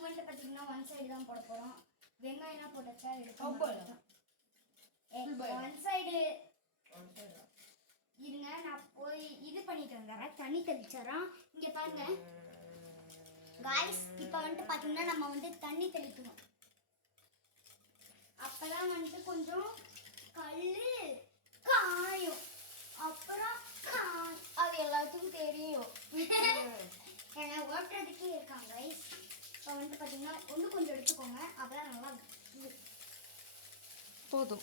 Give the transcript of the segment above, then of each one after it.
இன்னைக்கு வந்து பார்த்தீங்கன்னா ஒன் சைடு தான் போட போகிறோம். வெங்காயம்லாம் போட்டச்சா ஒன் சைடு இருங்க. நான் போய் இது பண்ணிட்டு வந்துடுறேன். தண்ணி தெளிச்சாராம். இங்கே பாருங்க காய்ஸ், இப்போ வந்துட்டு பார்த்தீங்கன்னா நம்ம வந்து தண்ணி தெளிக்கணும். அப்போதான் வந்துட்டு கொஞ்சம் கல் காயும். அப்புறம் அது எல்லாத்துக்கும் தெரியும். ஏன்னா ஓட்டுறதுக்கே இருக்காங்க கைஸ். இப்போ வந்துட்டு பார்த்தீங்கன்னா ஒன்று கொஞ்சம் எடுத்துக்கோங்க. அப்போதான் நல்லா போதும்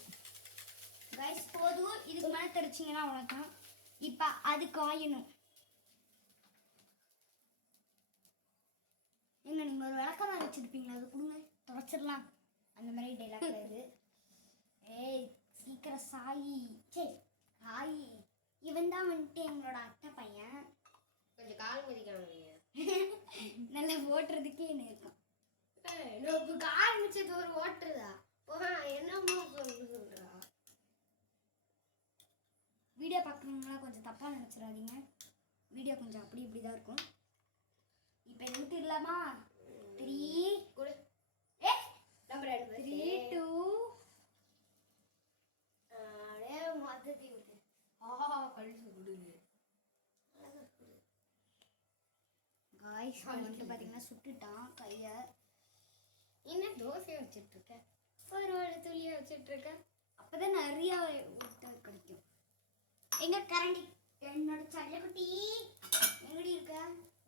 கைஸ். போதும். இதுக்கு மேலே தெரிச்சிங்கன்னா அவ்வளோதான். இப்போ அது காயணும். எங்க நீங்கள் ஒரு விளக்கமாக வச்சுருப்பீங்களா? அது கொடுங்க, துடைச்சிடலாம். அந்த மாதிரி டைலாக் கிடையாது. ஏய் சீக்கிரம் சாயி. சரி காயி. இவன் தான் வந்துட்டு எங்களோட அத்தை பையன். கொஞ்சம் கால் மதிக்காங்க. நல்லா ஓட்டுறதுக்கே என்ன இருக்கும். எனக்கு ஆரம்பிச்சது ஒரு ஓட்டுறதா என்னமோ சொல்றா. வீடியோ பார்க்குறவங்களாம் கொஞ்சம் தப்பாக நினச்சிடாதீங்க. வீடியோ கொஞ்சம் அப்படி இப்படி தான் இருக்கும். இப்போ ஊற்றிடலாமா? 3 கொடு. ஏ நம்பர் 3 2 அடே மாத்தி விட்டு கழிச்சு கொடுங்க. காய்ஸ் வந்துட்டு பார்த்தீங்கன்னா சுட்டுட்டான் கையை. இன்னும் தோசையை வச்சுட்டு இருக்க, ஒரு துளியை வச்சுட்டு இருக்க. அப்போதான் நிறைய ஊற்ற கிடைக்கும். எங்க கரண்டி என்னோட சல்லக்குட்டி எங்கடி இருக்க?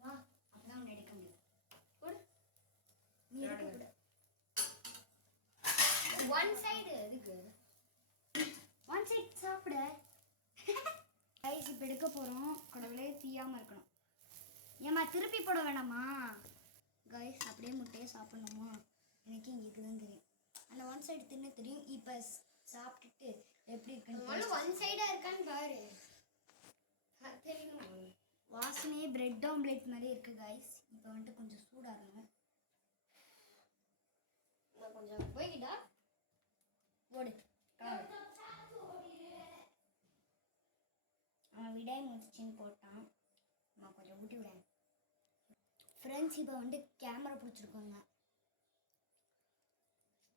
வா, அப்பதான் உன்னை எடுக்க முடியும். நீ எடுக்க கூட. ஒன் சைடு எதுக்கு? ஒன் சைடு சாப்பிட. ரைஸ் இப்போ எடுக்க போகிறோம். கடவுளே தீயாமல் இருக்கணும். ஏம்மா திருப்பி போட வேணாமா? கைஸ் அப்படியே முட்டையை சாப்பிடணுமா? எனக்கு இங்கே தான் தெரியும். அந்த ஒன் சைடு தின்னு தெரியும். இப்போ சாப்பிட்டுட்டு எப்படி இருக்குன்னு ஒன் சைடா இருக்கான்னு பாரு. தெரியுமா? வாசனையே பிரெட் ஆம்லேட் மாதிரி இருக்கு கைஸ். இப்போ வந்துட்டு கொஞ்சம் சூடாகணும். நான் கொஞ்சம் போய்கிட்டா ஓடு. அவன் விடாய் முடிச்சின்னு போட்டான். நான் கொஞ்சம் ஊட்டி விடேன். ஃப்ரெண்ட்ஸ் இப்போ வந்துட்டு கேமரா பிடிச்சிருக்கோங்க.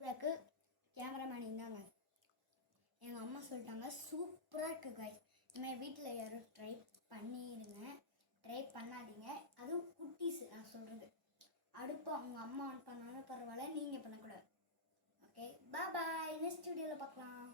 பிறகு கேமராமேன் இருந்தாங்க. எங்கள் அம்மா சொல்லிட்டாங்க சூப்பராக இருக்குது கைஸ். இனிமேல் வீட்டில் யாரும் ட்ரை பண்ணிடுங்க. ட்ரை பண்ணாதீங்க. அதுவும் குட்டீஸு நான் சொல்கிறது. அடுப்பு அவங்க அம்மா ஆன் பண்ணாலும் பரவாயில்ல, நீங்கள் பண்ணக்கூடாது. Okay bye. நெக்ஸ்ட் வீடியோவில் பார்க்கலாம்.